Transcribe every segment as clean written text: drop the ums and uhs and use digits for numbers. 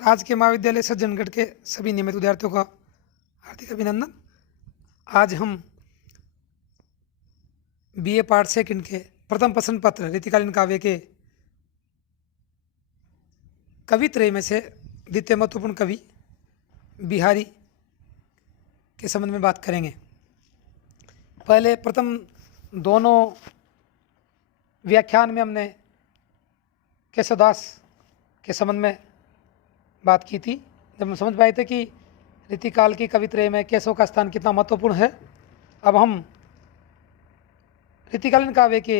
राजकीय महाविद्यालय सज्जनगढ़ के सभी नियमित विद्यार्थियों का हार्दिक अभिनंदन। आज हम बीए पार्ट सेकंड के प्रथम प्रश्न पत्र रीतिकालीन काव्य के कवि त्रय में से द्वितीय महत्वपूर्ण कवि बिहारी के संबंध में बात करेंगे। पहले प्रथम दोनों व्याख्यान में हमने केशवदास के संबंध में बात की थी, जब हम समझ पाए थे कि रीतिकाल की कवित्रय में केशव का स्थान कितना महत्वपूर्ण है। अब हम रीतिकालीन काव्य के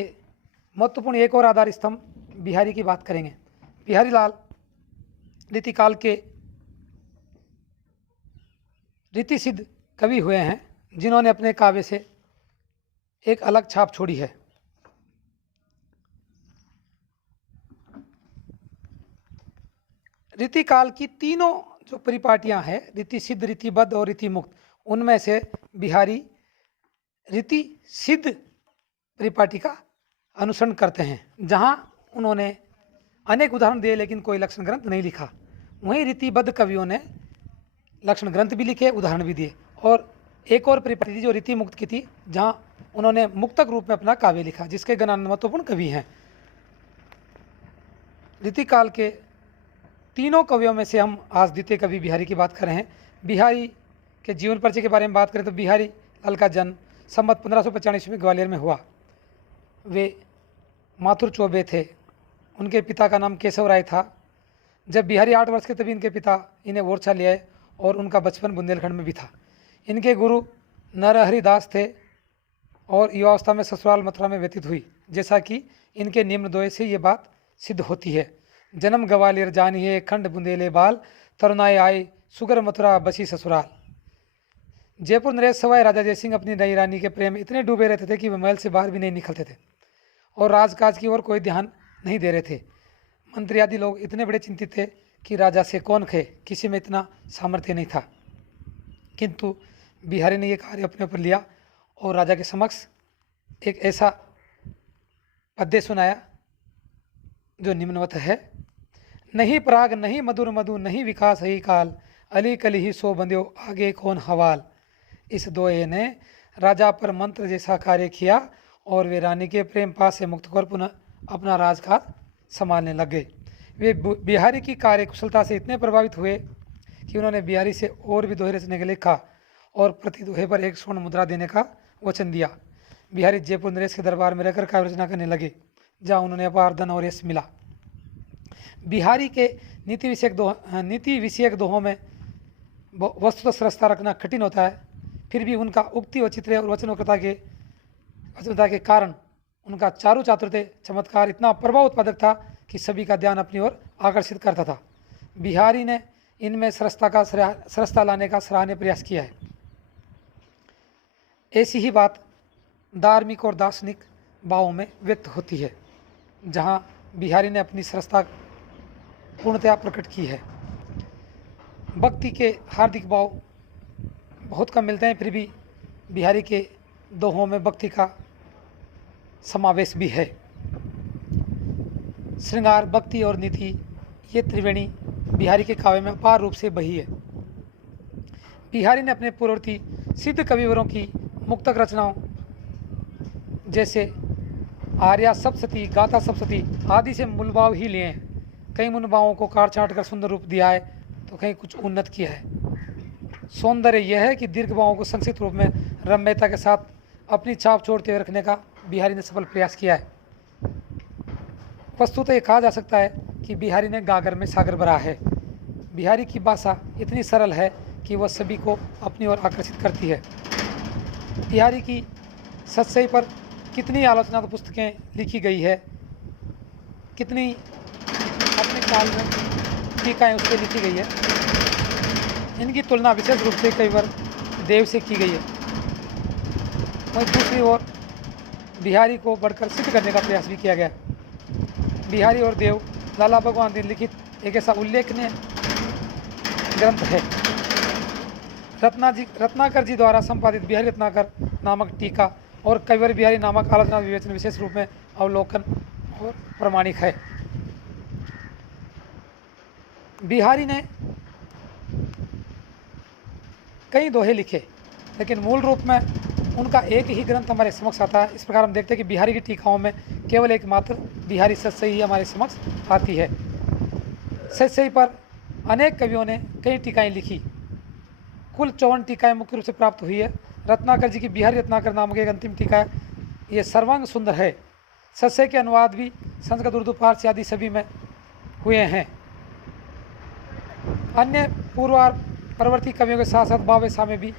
महत्वपूर्ण एक और आधार स्तंभ बिहारी की बात करेंगे। बिहारी लाल रीतिकाल के रीति सिद्ध कवि हुए हैं, जिन्होंने अपने काव्य से एक अलग छाप छोड़ी है। रीतिकाल की तीनों जो परिपाटियां हैं, रीति सिद्ध, रीतिबद्ध और रीति मुक्त, उनमें से बिहारी रीति सिद्ध परिपाटी का अनुसरण करते हैं, जहां उन्होंने अनेक उदाहरण दिए लेकिन कोई लक्षण ग्रंथ नहीं लिखा। वहीं रीतिबद्ध कवियों ने लक्षण ग्रंथ भी लिखे, उदाहरण भी दिए। और एक और परिपाटी थी जो रीति मुक्त की थी, जहां उन्होंने मुक्तक रूप में अपना काव्य लिखा, जिसके गणान महत्वपूर्ण कवि हैं। रीतिकाल के तीनों कवियों में से हम आज द्वितीय कवि बिहारी की बात कर रहे हैं। बिहारी के जीवन परिचय के बारे में बात करें तो बिहारी लाल का जन्म संवत 1595 में ग्वालियर में हुआ। वे माथुर चौबे थे। उनके पिता का नाम केशव राय था। जब बिहारी 8 वर्ष के तभी इनके पिता इन्हें ओरछा ले आए और उनका बचपन बुंदेलखंड में भी था। इनके गुरु नरहरि दास थे और युवावस्था में ससुराल मथुरा में व्यतीत हुई, जैसा कि इनके निम्न दोहे से ये बात सिद्ध होती है। जन्म गवालियर जानिए खंड बुंदेले बाल, तरुणाई आई सुगर मथुरा बसी ससुराल। जयपुर नरेश सवाई राजा जयसिंह अपनी नई रानी के प्रेम में इतने डूबे रहते थे कि वे महल से बाहर भी नहीं निकलते थे और राजकाज की ओर कोई ध्यान नहीं दे रहे थे। मंत्री आदि लोग इतने बड़े चिंतित थे कि राजा से कौन खे, किसी में इतना सामर्थ्य नहीं था। किंतु बिहारी ने यह कार्य अपने ऊपर लिया और राजा के समक्ष एक ऐसा पद्य सुनाया जो निम्नवत है। नहीं पराग नहीं मधुर मधु नहीं विकास ही काल, अली कली ही सो बंध्यो आगे कौन हवाल। इस दोहे ने राजा पर मंत्र जैसा कार्य किया और वे रानी के प्रेम पास से मुक्त कर पुनः अपना राजकाज संभालने लग गए। वे बिहारी की कार्य कुशलता से इतने प्रभावित हुए कि उन्होंने बिहारी से और भी दोहे रचने के लिए कहा और प्रति दोहे पर 1 स्वर्ण मुद्रा देने का वचन दिया। बिहारी जयपुर नरेश के दरबार में रहकर काव्य रचना करने लगे, जहाँ उन्होंने अपार धन और यश मिला। बिहारी के नीति विषयक दोहों में वस्तुतः सरसता रखना कठिन होता है, फिर भी उनका उक्ति औचित्य और वचनोक्ता के कारण उनका चारु चातुर्य चमत्कार इतना प्रभाव उत्पादक था कि सभी का ध्यान अपनी ओर आकर्षित करता था। बिहारी ने इनमें सरसता लाने का सराहनीय प्रयास किया है। ऐसी ही बात धार्मिक और दार्शनिक भावों में व्यक्त होती है, जहाँ बिहारी ने अपनी सरसता पूर्णतया प्रकट की है। भक्ति के हार्दिक भाव बहुत कम मिलते हैं, फिर भी बिहारी के दोहों में भक्ति का समावेश भी है। श्रृंगार, भक्ति और नीति, ये त्रिवेणी बिहारी के काव्य में अपार रूप से बही है। बिहारी ने अपने पूर्ववर्ती सिद्ध कविवरों की मुक्तक रचनाओं जैसे आर्या सप्तशती, गाथा सप्तशती आदि से मूलभाव ही लिए हैं। कई मूलभावों को काट छाँट कर सुंदर रूप दिया है तो कहीं कुछ उन्नत किया है। सौंदर्य यह है कि दीर्घ भावों को संक्षिप्त रूप में रम्यता के साथ अपनी छाप छोड़ते हुए रखने का बिहारी ने सफल प्रयास किया है। वस्तुतः यह कहा जा सकता है कि बिहारी ने गागर में सागर भरा है। बिहारी की भाषा इतनी सरल है कि वह सभी को अपनी ओर आकर्षित करती है। बिहारी की सच्चाई पर कितनी आलोचनात्मक पुस्तकें लिखी गई है, कितनी अपने काल में टीकाएँ उस पर लिखी गई है। इनकी तुलना विशेष रूप से कई बार देव से की गई है। वहीं दूसरी ओर बिहारी को बढ़कर सिद्ध करने का प्रयास भी किया गया। बिहारी और देव लाला भगवान द्वारा लिखित एक ऐसा उल्लेखनीय ग्रंथ है। रत्नाकर जी द्वारा संपादित बिहारी रत्नाकर नामक टीका और कविवर बिहारी नामक आलोचना विवेचन विशेष रूप में अवलोकन और प्रमाणिक है। बिहारी ने कई दोहे लिखे, लेकिन मूल रूप में उनका एक ही ग्रंथ हमारे समक्ष आता है। इस प्रकार हम देखते हैं कि बिहारी की टीकाओं में केवल एकमात्र बिहारी सतसई ही हमारे समक्ष आती है। सतसई पर अनेक कवियों ने कई टीकाएँ लिखी। कुल 54 टीकाएँ मुख्य रूप से प्राप्त हुई है। रत्नाकर जी की बिहारी रत्नाकर नामक एक अंतिम टीका है, ये सर्वांग सुंदर है। सतसई के अनुवाद भी संस्कृत, उर्दू, फारसी आदि सभी में हुए हैं। अन्य पूर्व परवर्ती कवियों के साथ साथ बावे सामे भी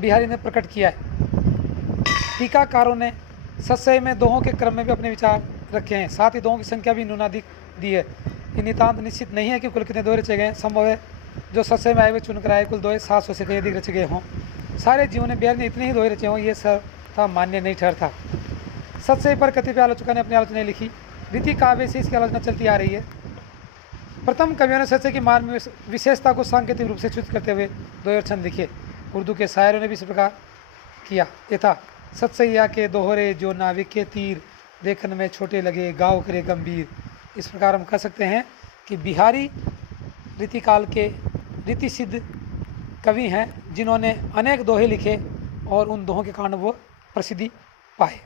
बिहारी ने प्रकट किया है। टीकाकारों ने सतसई में दोहों के क्रम में भी अपने विचार रखे हैं, साथ ही दोहों की संख्या भी न्यूनाधिक दी है। ये नितांत निश्चित नहीं है कि कुल कितने दोहे रचे गए हैं। संभव है जो सतसई में आए हुए चुनकर आए कुल दोहे 700 से कहीं अधिक रचे गए हों। सारे जीवों ने बिहारी ने इतने ही दोहे रचे हों, ये सर्वथा मान्य नहीं ठहरता। सतसई पर कतिपय आलोचकों ने अपनी आलोचनाएं लिखी। रीति काव्य से इसकी आलोचना चलती आ रही है। प्रथम कवियों ने सतसई की मान में विशेषता को सांकेतिक रूप से सूचित करते हुए दोहे और छंद लिखे। उर्दू के शायरों ने भी इस प्रकार किया। यथा सतसैया के दोहरे जो नाविक के तीर, देखन में छोटे लगे गाँव करे गंभीर। इस प्रकार हम कह सकते हैं कि बिहारी रीतिकाल के रीति सिद्ध कवि हैं, जिन्होंने अनेक दोहे लिखे और उन दोहों के कारण वो प्रसिद्धि पाए।